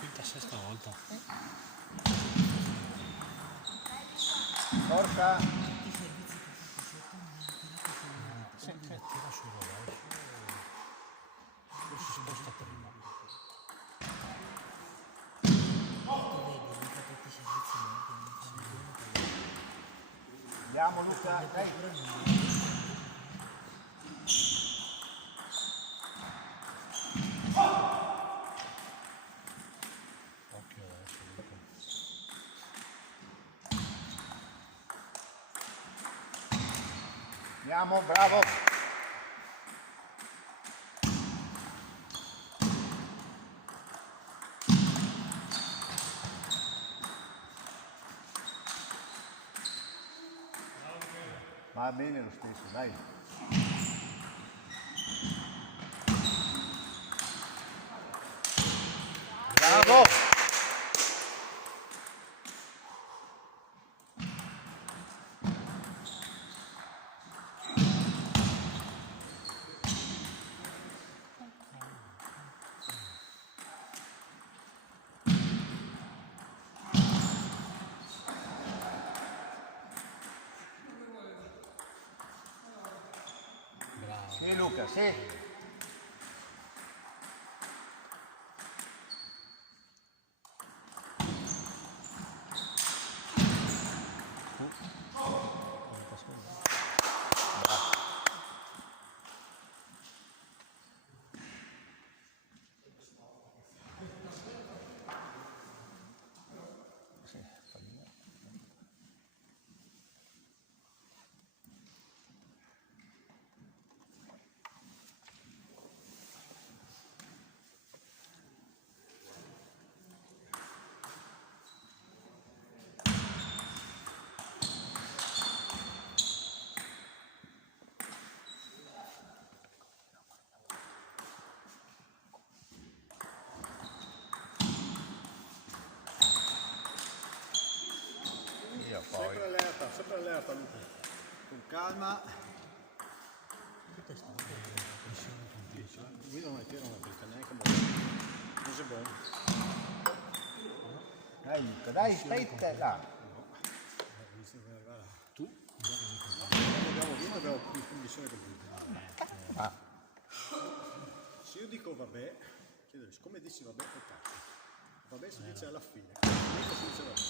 quinta, sesta volta. Forza! Sì, tira sul rovescio e si sposta prima. Andiamo Luca, dai! Occhio adesso, Luca. Andiamo, bravo! Va bene lo stesso, dai! Bravo! Bravo. Sì Luca, sì! Io poi... Sempre allerta Luca. Con calma. Guida non è pieno, non applica neanche molto. Non sei buono. Dai Luca, dai, stai te là! Tu? Quando abbiamo vinto abbiamo più condizione che lui. Ah, Se io dico vabbè, chiedo, siccome dici vabbè, che cazzo? Vabbè si dice alla fine. Mica si dice vabbè.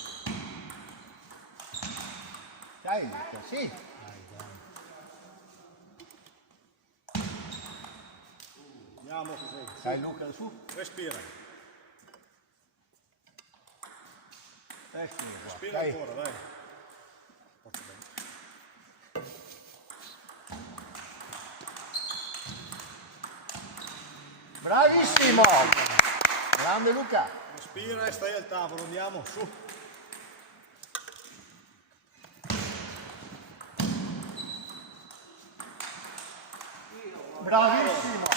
dai Luca, sì! Dai, dai. Andiamo così. Dai Luca, su! Respira. Respira, Respira dai! ancora, dai. Porta bene. Bravissimo! Grande Luca! Respira e stai al tavolo, andiamo, su. Bravissimo!